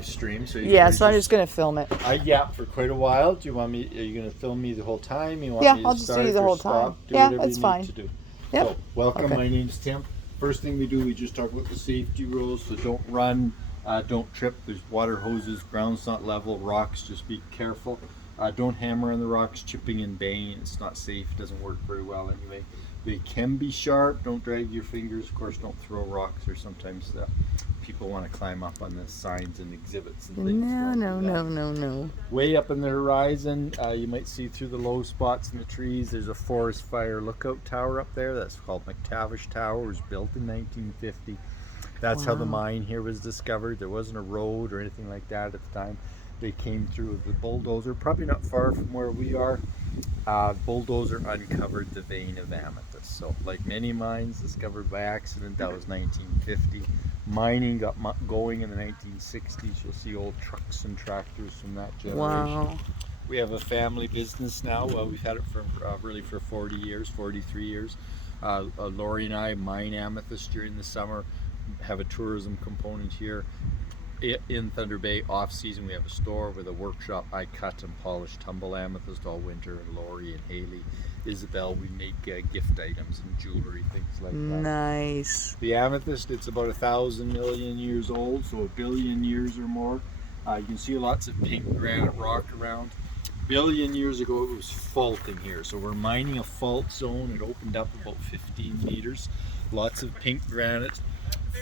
Stream, so Yeah, so I'm just gonna film it. Yeah, for quite a while. Do you want me? Are you gonna film me the whole time? You want Yeah, me to I'll just start do you the or whole stop? time. Do Yeah, whatever that's you fine. need to do. Yep. So, welcome. Okay. My name's Tim. First thing we do, we just talk about the safety rules. So don't run, don't trip. There's water hoses, ground's not level, rocks. Just be careful. Don't hammer on the rocks, chipping and banging. It's not safe. Doesn't work very well anyway. They can be sharp. Don't drag your fingers. Of course, don't throw rocks, or sometimes people want to climb up on the signs and exhibits and things. No. Way up in the horizon, you might see through the low spots in the trees, there's a forest fire lookout tower up there. That's called McTavish Tower. It was built in 1950. That's how the mine here was discovered. There wasn't a road or anything like that at the time. They came through with the bulldozer, probably not far from where we are. Bulldozer uncovered the vein of amethyst. So like many mines discovered by accident, that was 1950. Mining got going in the 1960s. You'll see old trucks and tractors from that generation. Wow. We have a family business now. Well, we've had it for really for 40 years, 43 years. Lori and I mine amethyst during the summer, have a tourism component here. In Thunder Bay, off season, we have a store with a workshop. I cut and polish tumble amethyst all winter, and Lori and Haley, Isabel, we make gift items and jewelry, things like that. Nice. The amethyst, it's about 1,000 million years old, so 1 billion years or more. You can see lots of pink granite rock around. 1 billion years ago, it was faulting here, so we're mining a fault zone. It opened up about 15 meters. Lots of pink granite.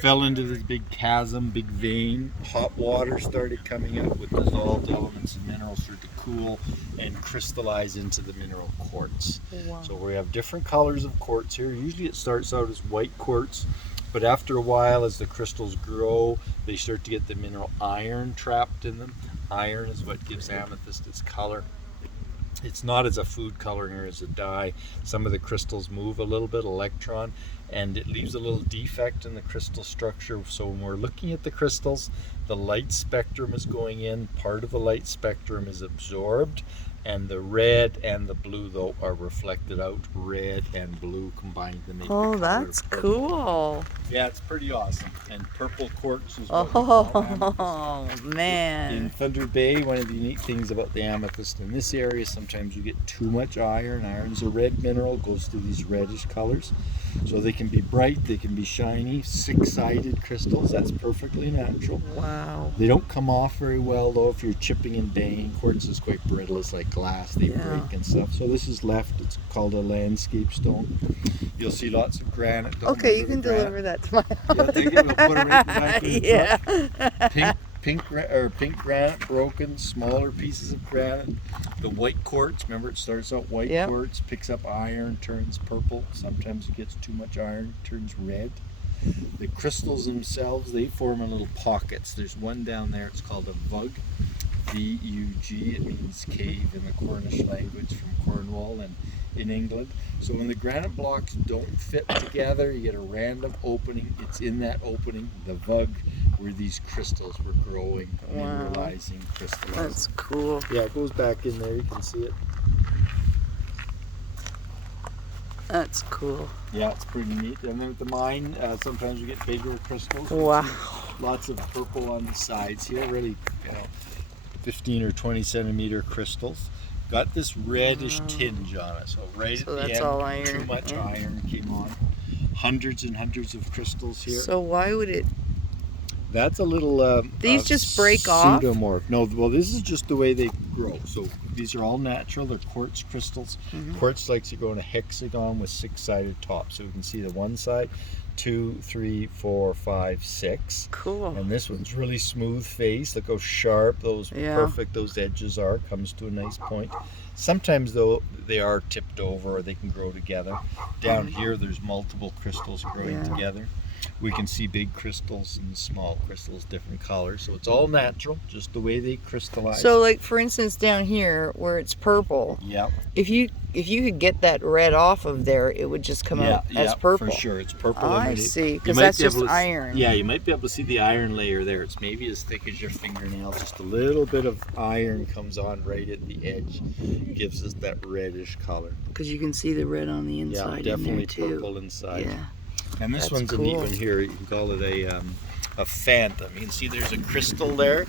Fell into this big chasm, big vein. Hot water started coming up with dissolved elements and minerals, started to cool and crystallize into the mineral quartz. Wow. So we have different colors of quartz here. Usually it starts out as white quartz, but after a while, as the crystals grow, they start to get the mineral iron trapped in them. Iron is what gives amethyst its color. It's not as a food coloring or as a dye. Some of the crystals move a little bit, electron, and it leaves a little defect in the crystal structure. So when we're looking at the crystals, the light spectrum is going in, part of the light spectrum is absorbed, and the red and the blue, though, are reflected out. Red and blue combined to make the color that's purple. cool. Yeah, it's pretty awesome. And purple quartz is what we call amethyst. Oh, man. In Thunder Bay, one of the unique things about the amethyst in this area, sometimes you get too much iron. Iron's a red mineral, goes through these reddish colors. So they can be bright, they can be shiny, six-sided crystals. That's perfectly natural. Wow. They don't come off very well, though, if you're chipping and banging. Quartz is quite brittle. It's like glass. They break and stuff. So this is left. It's called a landscape stone. You'll see lots of granite. Okay, you can deliver that to my house. Yeah, take it. We'll put it right back in the Yeah. truck. Pink granite broken, smaller pieces of granite. The white quartz, remember it starts out white quartz, picks up iron, turns purple. Sometimes it gets too much iron, turns red. The crystals themselves, they form in little pockets. There's one down there, it's called a vug, V-U-G. It means cave in the Cornish language, from Cornwall and in England. So when the granite blocks don't fit together, you get a random opening. It's in that opening, the vug, where these crystals were growing, mineralizing, crystallizing. That's cool. Yeah, it goes back in there. You can see it. That's cool. Yeah, it's pretty neat. And then at the mine, sometimes we get bigger crystals. Wow. Lots of purple on the sides here, really, 15 or 20 centimeter crystals. Got this reddish tinge on it. So right at the end, all iron. too much iron came on. Hundreds and hundreds of crystals here. So why would it? That's a little These just break off? Pseudomorph. No, well, this is just the way they grow. So these are all natural. They're quartz crystals. Quartz likes to grow in a hexagon with six-sided tops. So we can see the one side, 2, 3, 4, 5, 6. Cool. And this one's really smooth face. Look how sharp those perfect those edges are. Comes to a nice point. Sometimes though they are tipped over or they can grow together. Down here there's multiple crystals growing together. We can see big crystals and small crystals, different colors. So it's all natural, just the way they crystallize. So like for instance down here where it's purple, if you could get that red off of there, it would just come out as purple. For sure. It's purple. Oh, I see, because that's just iron. Yeah, you might be able to see the iron layer there. It's maybe as thick as your fingernail. Just a little bit of iron comes on right at the edge. Gives us that reddish color. Because you can see the red on the inside. Yeah, definitely in there too. purple inside. Yeah. And this one's a neat one here. You can call it a phantom. You can see there's a crystal there,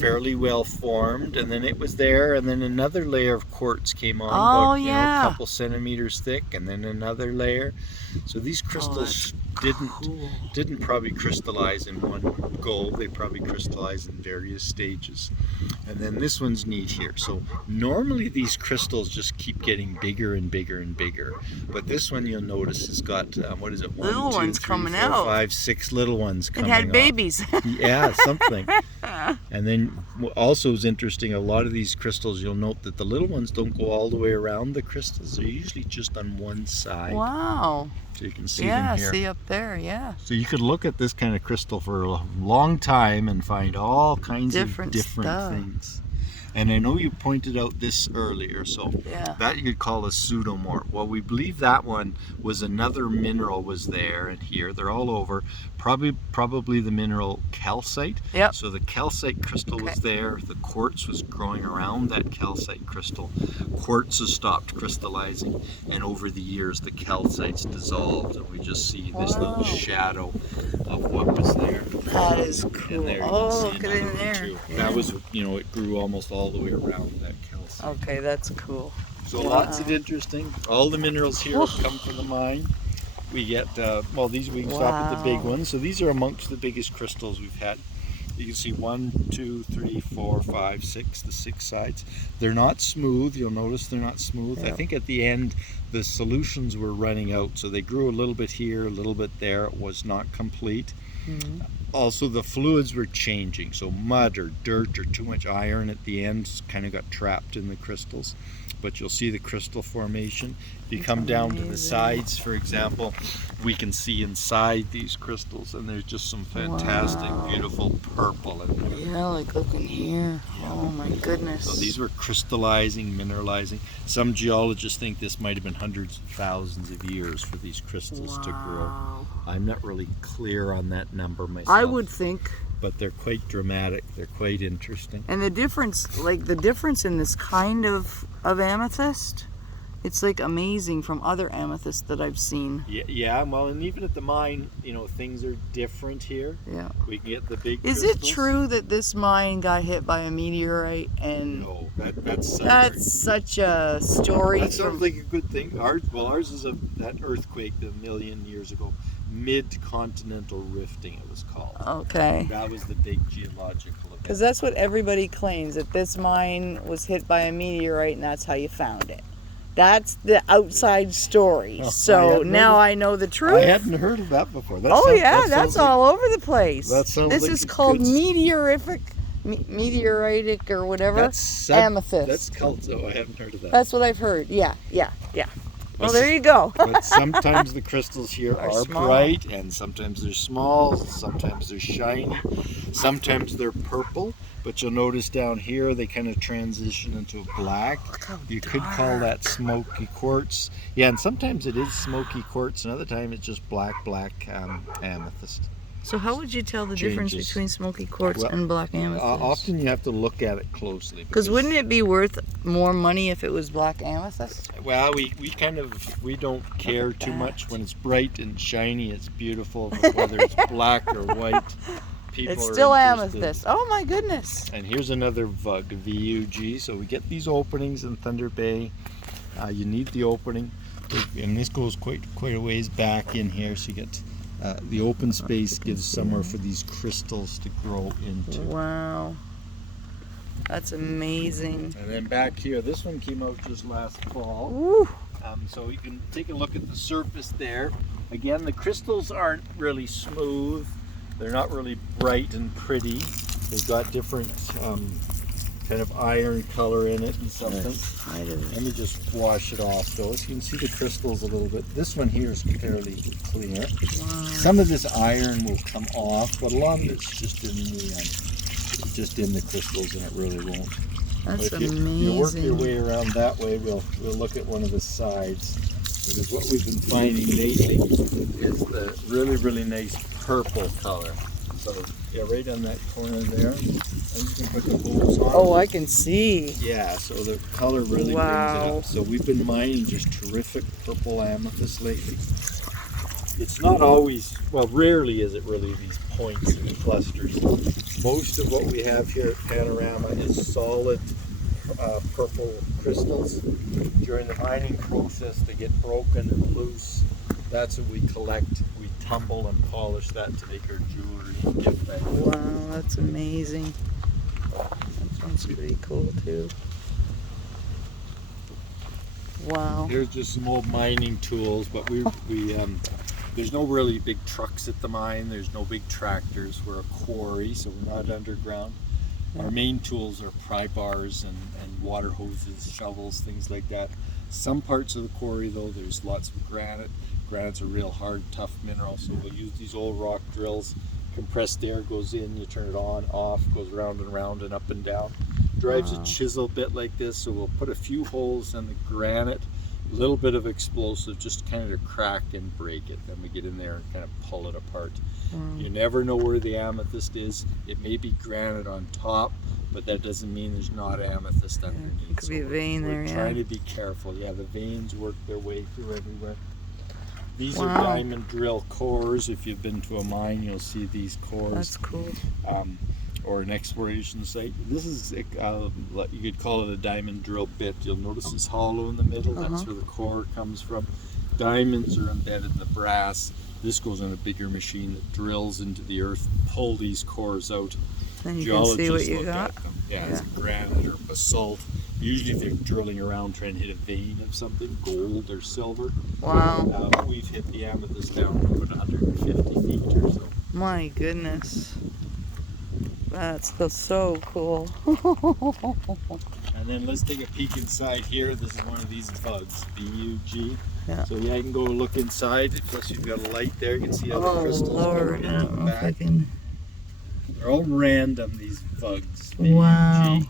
fairly well formed, and then it was there, and then another layer of quartz came on, about a couple centimeters thick, and then another layer. So these crystals didn't probably crystallize in one go. They probably crystallized in various stages. And then this one's neat here. So normally these crystals just keep getting bigger and bigger and bigger, but this one you'll notice has got what is it? Little ones coming four, out. 5, 6 little ones coming out. It had off. babies. Yeah, something. And then also is interesting, a lot of these crystals, you'll note that the little ones don't go all the way around the crystals. They're usually just on one side. Wow. So you can see them here. Yeah, see up there, yeah. So you could look at this kind of crystal for a long time and find all kinds of different things. And I know you pointed out this earlier, so that you'd call a pseudomorph. Well, we believe that one was another mineral was there and here. They're all over. Probably the mineral calcite. Yep. So the calcite crystal was there. The quartz was growing around that calcite crystal. Quartz has stopped crystallizing, and over the years the calcite's dissolved, and we just see this little shadow of what was there. That is cool. Look at it in there. Yeah. That was, it grew almost all the way around that calcite. Okay, that's cool. So lots of interesting. All the minerals here come from the mine. We get, these we can stop at the big ones. So these are amongst the biggest crystals we've had. You can see 1, 2, 3, 4, 5, 6, the 6 sides. They're not smooth. You'll notice they're not smooth. Yep. I think at the end the solutions were running out, so they grew a little bit here, a little bit there. It was not complete. Mm-hmm. Also, the fluids were changing, so mud or dirt or too much iron at the end kind of got trapped in the crystals. But you'll see the crystal formation. If you come down to the sides, for example, we can see inside these crystals, and there's just some fantastic, beautiful purple in there. Yeah, like look in here. Yeah. Oh my goodness. So these were crystallizing, mineralizing. Some geologists think this might have been hundreds of thousands of years for these crystals to grow. I'm not really clear on that number myself. I would think. But they're quite dramatic. They're quite interesting. And the difference in this kind of amethyst, it's like amazing from other amethysts that I've seen. Yeah, well, and even at the mine, things are different here. Yeah. We can get the big Is crystals. it true that this mine got hit by a meteorite? And no, that's such a story. That sounds like a good thing. Ours is that earthquake a million years ago. Mid-continental rifting, it was called. Okay. That was the big geological event. Because that's what everybody claims, that this mine was hit by a meteorite and that's how you found it. That's the outside story. So now I know the truth. I hadn't heard of that before. That's all over the place. This is called meteoritic or whatever. Amethyst. That's cult. Oh, I haven't heard of that. That's what I've heard. Yeah. Well, there you go. But sometimes the crystals here are small. bright, and sometimes they're small, sometimes they're shiny, sometimes they're purple. But you'll notice down here they kind of transition into a black. You could call that smoky quartz. Yeah, and sometimes it is smoky quartz, another time it's just black amethyst. So how would you tell the difference between smoky quartz and black amethyst? Often you have to look at it closely. Because wouldn't it be worth more money if it was black amethyst? Well, we don't care too much. When it's bright and shiny, it's beautiful. Whether it's black or white, it's still amethyst. Oh my goodness. And here's another VUG, VUG. So we get these openings in Thunder Bay. You need the opening. And this goes quite a ways back in here, so you get the open space gives somewhere for these crystals to grow into. Wow, that's amazing. And then back here, this one came out just last fall. Woo. So you can take a look at the surface there. Again, the crystals aren't really smooth. They're not really bright and pretty. They've got different kind of iron color in it and something. Let me just wash it off so you can see the crystals a little bit. This one here is fairly clear. Wow. Some of this iron will come off, but a lot of it's just in the crystals, and it really won't. That's amazing. If you work your way around that way, we'll look at one of the sides. Because what we've been finding lately is the really nice purple color. So yeah, right on that corner there. And you can put the hose on. Oh, I can see. Yeah, so the color really brings it up. So we've been mining just terrific purple amethyst lately. It's not always, well, rarely is it really these points and clusters. Most of what we have here at Panorama is solid purple crystals. During the mining process, they get broken and loose. That's what we collect. We tumble and polish that to make our jewelry and gift bags. Wow, that's amazing. That sounds pretty cool too. Wow. Here's just some old mining tools, but there's no really big trucks at the mine. There's no big tractors. We're a quarry, so we're not underground. Our main tools are pry bars and water hoses, shovels, things like that. Some parts of the quarry, though, there's lots of granite. Granite's a real hard, tough mineral, so we'll use these old rock drills. Compressed air goes in, you turn it on, off, goes round and round and up and down. Drives a chisel bit like this, so we'll put a few holes in the granite, a little bit of explosive, just kind of to crack and break it. Then we get in there and kind of pull it apart. You never know where the amethyst is. It may be granite on top, but that doesn't mean there's not amethyst underneath. It could be a vein there, We're yeah. trying to be careful. Yeah, the veins work their way through everywhere. These are diamond drill cores. If you've been to a mine, you'll see these cores. That's cool. Or an exploration site. This is, you could call it a diamond drill bit. You'll notice it's hollow in the middle. That's where the core comes from. Diamonds are embedded in the brass. This goes in a bigger machine that drills into the earth, pull these cores out. And you can see what you got. Yeah, it's granite or basalt. Usually they're drilling around trying to hit a vein of something, gold or silver. Wow. We've hit the amethyst down to about 150 feet or so. My goodness. That's so cool. And then let's take a peek inside here. This is one of these bugs, B-U-G. Yeah. So yeah, I can go look inside. Plus you've got a light there. You can see how the crystals Lord, go into the back. can... They're all random, these bugs. Wow. B-U-G.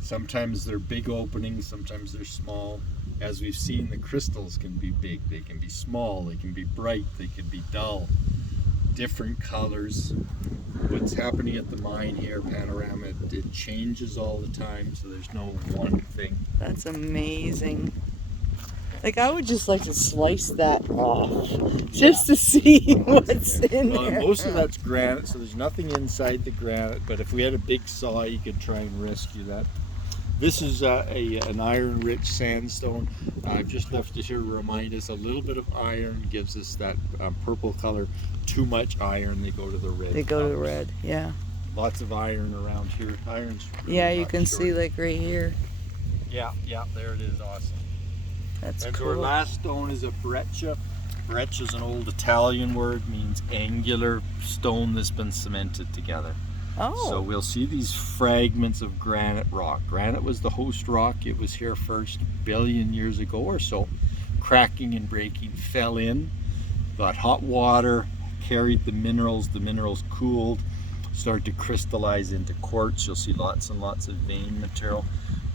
Sometimes they're big openings, sometimes they're small. As we've seen, the crystals can be big, they can be small, they can be bright, they can be dull. Different colors. What's happening at the mine here, Panorama, it changes all the time, so there's no one thing. That's amazing. Like, I would just like to slice that off just to see what's in there. Most of that's granite, so there's nothing inside the granite, but if we had a big saw, you could try and rescue that. This is an iron-rich sandstone. I've just left it here to remind us a little bit of iron gives us that purple color. Too much iron, they go to the red. They go colors. to red, yeah. Lots of iron around here. Iron's really Yeah, you not can short. see like right here. Yeah, there it is. Awesome. That's And cool. so our last stone is a breccia. Breccia is an old Italian word, means angular stone that's been cemented together. Oh. So we'll see these fragments of granite rock. Granite was the host rock. It was here first a billion years ago or so. Cracking and breaking, fell in, got hot water, carried the minerals cooled, started to crystallize into quartz. You'll see lots and lots of vein material.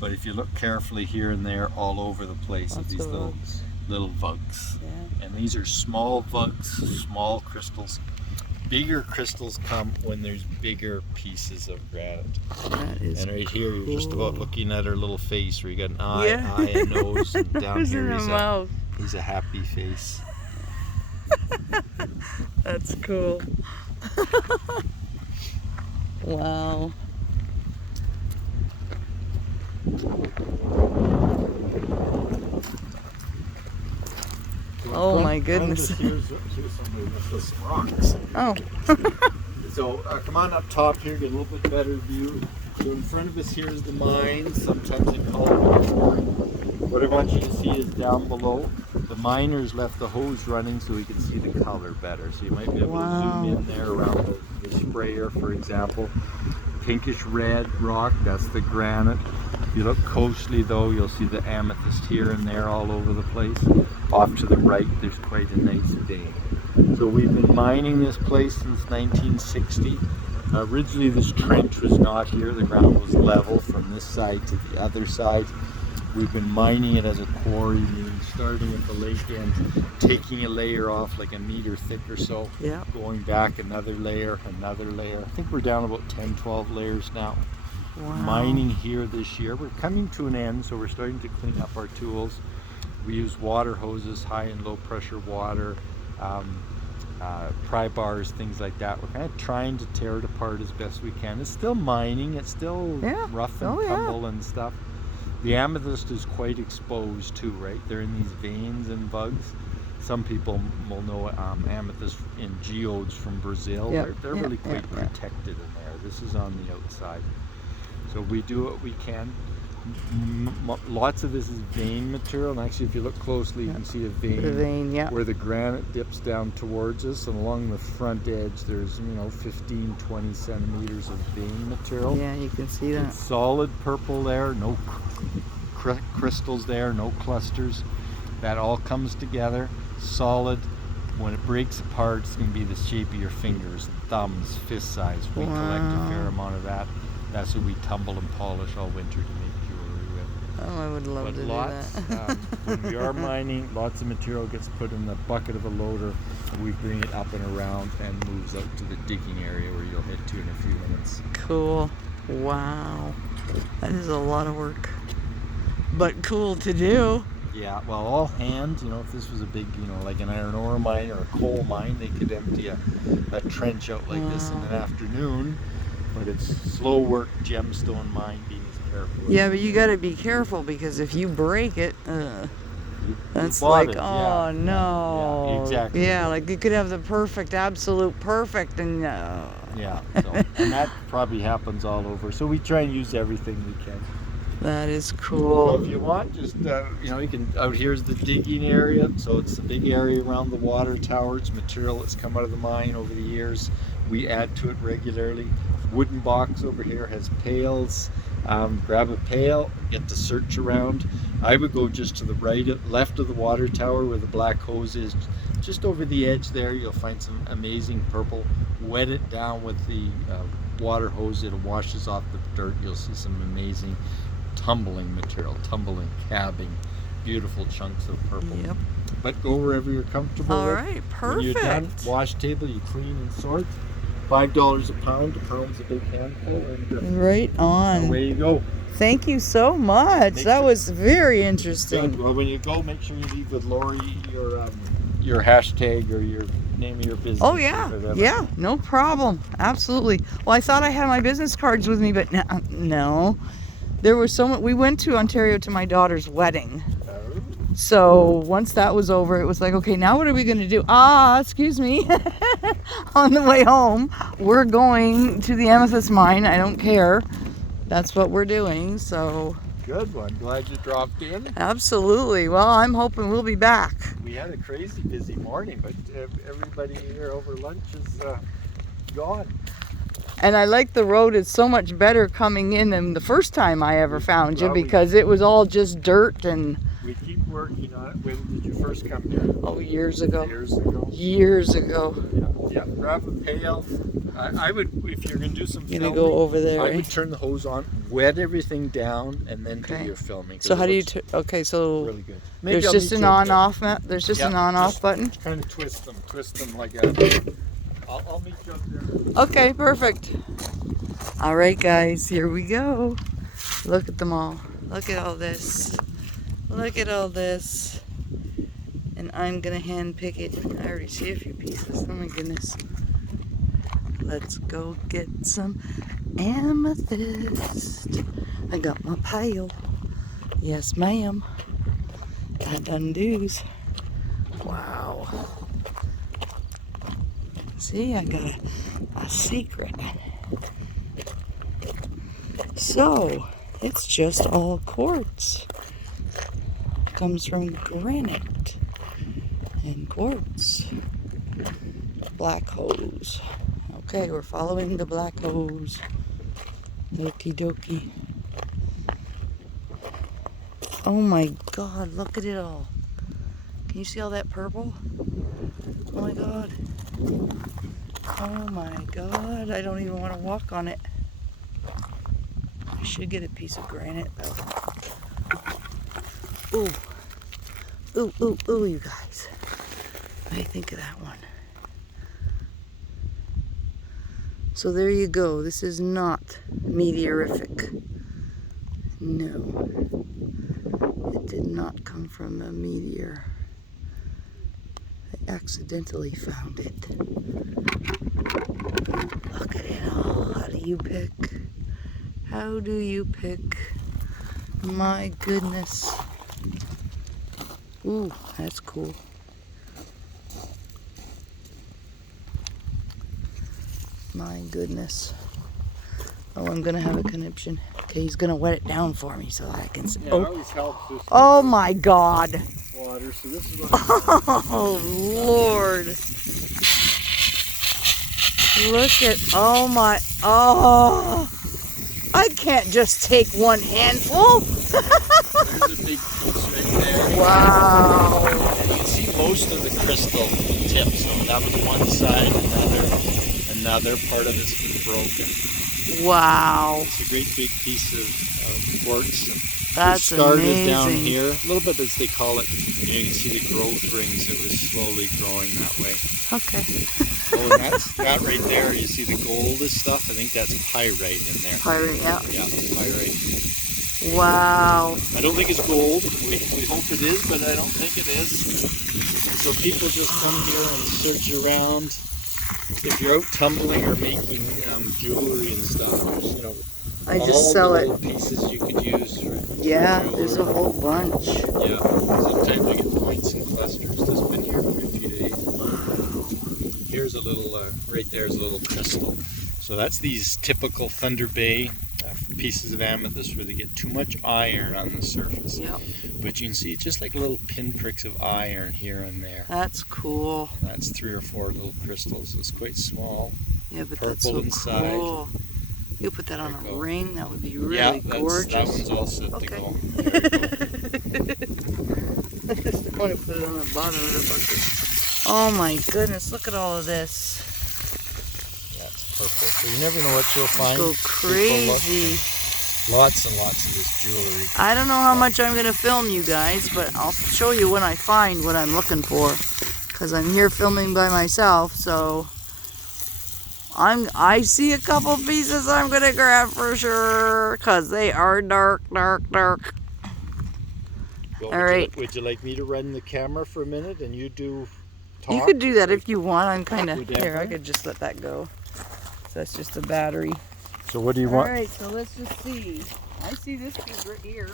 But if you look carefully here and there, all over the place, of these little vugs. Yeah. And these are small vugs, small crystals. Bigger crystals come when there's bigger pieces of granite. That is And right here, you're just cool. about looking at her little face, where you got an eye, a nose, and down here he's a happy face. That's cool. Wow. Oh my goodness. Here's some rocks. Oh. So come on up top here, get a little bit better view. So in front of us here is the mine. Sometimes they call it the mine. What I want you to see is down below. The miners left the hose running so we can see the color better. So you might be able to zoom in there around the sprayer, for example. Pinkish red rock, that's the granite. If you look closely though, you'll see the amethyst here and there all over the place. Off to the right, there's quite a nice vein. So we've been mining this place since 1960. Originally this trench was not here, the ground was level from this side to the other side. We've been mining it as a quarry, meaning starting at the lake end, taking a layer off like a meter thick or so, Yeah. going back another layer. I think we're down about 10, 12 layers now. Wow. Mining here this year. We're coming to an end, so we're starting to clean up our tools. We use water hoses, high and low pressure water, pry bars, things like that. We're kind of trying to tear it apart as best we can. It's still mining, it's still rough and tumble and stuff. The amethyst is quite exposed too, right? They're in these veins and bugs. Some people will know amethyst in geodes from Brazil. They're really quite protected in there. This is on the outside. So we do what we can. Lots of this is vein material, and actually if you look closely you can see a vein, where the granite dips down towards us, and along the front edge there's 15-20 centimeters of vein material. Yeah, you can see that. It's solid purple there, no crystals there, no clusters. That all comes together solid. When it breaks apart, it's going to be the shape of your fingers, thumbs, fist size. We collect a fair amount of that. That's what we tumble and polish all winter to make jewelry with. Oh, I would love to do that. When we are mining, lots of material gets put in the bucket of a loader. We bring it up and around and moves out to the digging area where you'll head to in a few minutes. Cool. Wow. That is a lot of work. But cool to do. Yeah, well, all hand, if this was a big, like an iron ore mine or a coal mine, they could empty a trench out like this in an afternoon. But it's slow work, gemstone mine, being as careful. Yeah, but you got to be careful, because if you break it, that's like, oh no. Yeah, exactly. Yeah, like you could have the perfect, absolute perfect, and Yeah, and that probably happens all over. So we try and use everything we can. That is cool. So if you want, just you can. Out here's the digging area. So it's the big area around the water tower. It's material that's come out of the mine over the years. We add to it regularly. Wooden box over here has pails. Grab a pail, get the search around. I would go just to the left of the water tower where the black hose is. Just over the edge there, you'll find some amazing purple. Wet it down with the water hose. It washes off the dirt. You'll see some amazing tumbling material, tumbling, cabbing, beautiful chunks of purple. Yep. But go wherever you're comfortable. All with. right, perfect. When you're done, wash table, you clean and sort. $5 a pound. A pound's a big handful. And, right on. Away you go. Thank you so much. That was very interesting. Well, when you go, make sure you leave with Lori your hashtag or your name of your business. Oh yeah, no problem. Absolutely. Well, I thought I had my business cards with me, but no. There was so much. We went to Ontario to my daughter's wedding. So once that was over, it was like, okay, now what are we going to do? Excuse me. On the way home, we're going to the Amythist mine. I don't care. That's what we're doing. So good one. Glad you dropped in. Absolutely. Well, I'm hoping we'll be back. We had a crazy busy morning, but everybody here over lunch is gone. And I like the road. It's so much better coming in than the first time I ever found you, because it was all just dirt and... We keep working on it. When did you first come here? Oh, years ago. Years ago. Yeah. Grab a pail. I would, if you're going to do some filming, you're going to go over there, I would turn the hose on, wet everything down, and then do your filming. So how do you, okay, so really good. There's just an on-off, there's just an on-off button? Kind of twist them like that. I'll meet you up there. Okay, perfect. All right, guys, here we go. Look at them all. Look at all this. Look at all this. And I'm going to hand pick it. I already see a few pieces. Oh my goodness. Let's go get some amethyst. I got my pail. Yes, ma'am. Got undoes. Wow. See, I got a secret. So, it's just all quartz. Comes from granite and quartz. Black hose. Okay, we're following the black hose. Okie dokie. Oh my God, look at it all. Can you see all that purple? Oh my God. Oh my God, I don't even want to walk on it. I should get a piece of granite though. Ooh. Ooh, ooh, ooh, you guys. What do you think of that one? So there you go. This is not meteorific. No. It did not come from a meteor. accidentally found it. Look at it all. How do you pick? How do you pick? My goodness. Ooh, that's cool. My goodness. Oh, I'm gonna have a conniption. Okay, he's gonna wet it down for me so that I can see. Yeah, it always helps this Oh my God. water. So this is what Oh Lord. Look at, oh my, oh. I can't just take one handful. there's a big piece right there. Wow. And you can see most of the crystal tips. So that was one side, another part of it's been broken. Wow. It's a great big piece of quartz. And That's it started amazing. down here, a little bit as they call it. You can see the growth rings. It was slowly growing that way. Okay. Oh, and that right there, you see the goldest stuff? I think that's pyrite in there. Pyrite, yeah. Yeah, pyrite. Wow. I don't think it's gold. We hope it is, but I don't think it is. So people just come here and search around. If you're out tumbling or making jewelry and stuff, there's, I all just sell the it. little pieces you could use for Yeah, jewelry. there's a whole bunch. Yeah, sometimes I get points and clusters. That's been here for a few days. Here's a little, right there's a little crystal. So that's these typical Thunder Bay pieces of amethyst where they get too much iron on the surface. Yep. But you can see just like little pinpricks of iron here and there. That's cool. And that's 3 or 4 little crystals. It's quite small. Yeah, but Purple that's so inside. cool. You put that on There a you go. ring, that would be really Yeah, gorgeous. that one's all set to Okay. go. There you go. I just want to put it on the bottom of the bucket. Oh my goodness, look at all of this. That's purple. So you never know what you'll find. Go People look, crazy. and lots and lots of this jewelry. I don't know how much I'm going to film you guys, but I'll show you when I find what I'm looking for. Because I'm here filming by myself, so I see a couple pieces I'm going to grab for sure. Because they are dark, dark, dark. Well, All right. Would you like me to run the camera for a minute and you do talk? You could do that if you want. I'm kind of... Whatever. Here, I could just let that go. So that's just a battery. So what do you All want? right, so let's just see. I see this piece right here.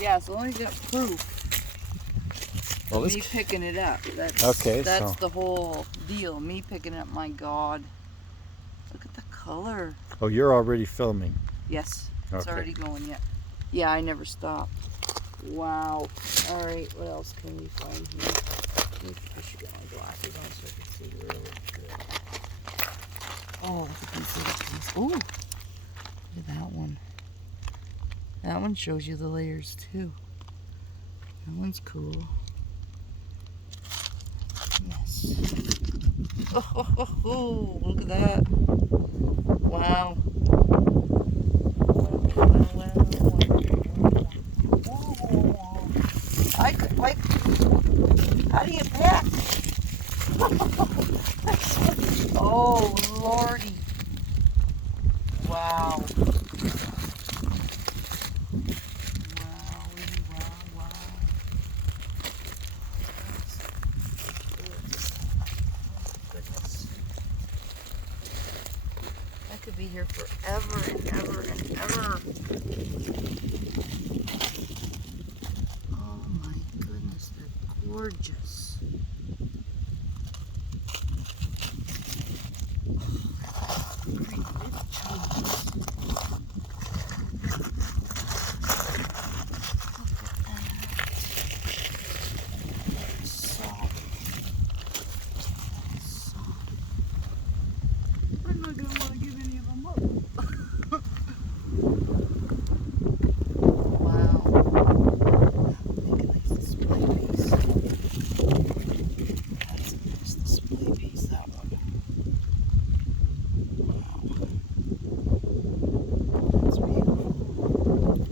Yeah, so let me get proof. Well, Me picking it up. That's Okay, That's so- the whole deal. Me picking it up. My God, look at the color. Oh, you're already filming. Yes, it's Okay. already going. Yeah, yeah. I never stop. Wow. All right. What else can we find here? I should get my glasses on so I can see really good. Oh, look at these little pieces. Oh, look at that one. That one shows you the layers too. That one's cool. Yes. Oh, look at that. Wow. How do you pack? Oh, Lordy. Wow. Wow. Goodness. I could be here forever and ever and ever. Oh my goodness, they're gorgeous. I'm not going to want to give any of them up. Wow. Make a nice display piece. That's a nice display piece, that one. Wow. That's beautiful.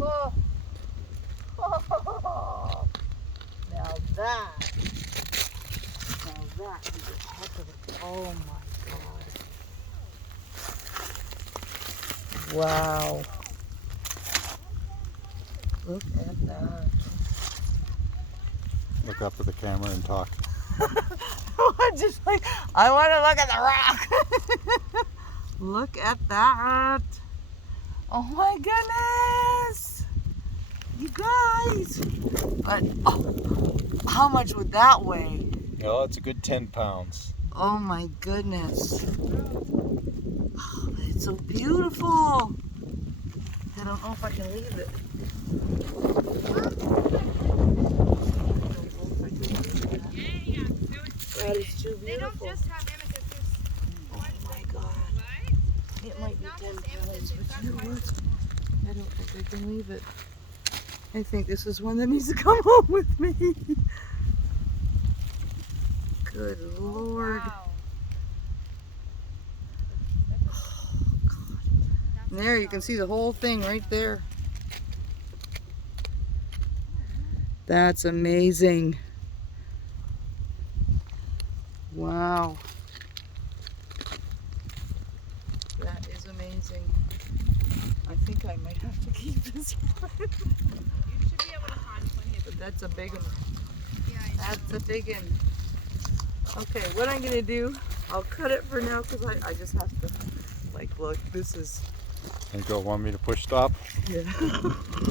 Oh. Oh. Now that is a heck of a, oh my God. Wow. Look at that. Look up at the camera and talk. I'm just like, I want to look at the rock. Look at that. Oh my goodness. You guys. But, oh, how much would that weigh? Oh, it's a good 10 pounds. Oh my goodness. Oh, it's so beautiful. I don't know if I can leave it. That is too beautiful. They don't just have amethyst. Oh my God. What? It might be 10 pounds, but you know what? I don't think I can leave it. I think this is one that needs to come home with me. Good Lord. Wow. Oh, God. And there you can see the whole thing right there. That's amazing. Wow. That is amazing. I think I might have to keep this one. You should be able to find plenty of But that's a big one. Yeah, I know. That's a big one. Okay, what I'm gonna do, I'll cut it for now because I just have to, like, look, this is, And you don't want me to push stop? yeah.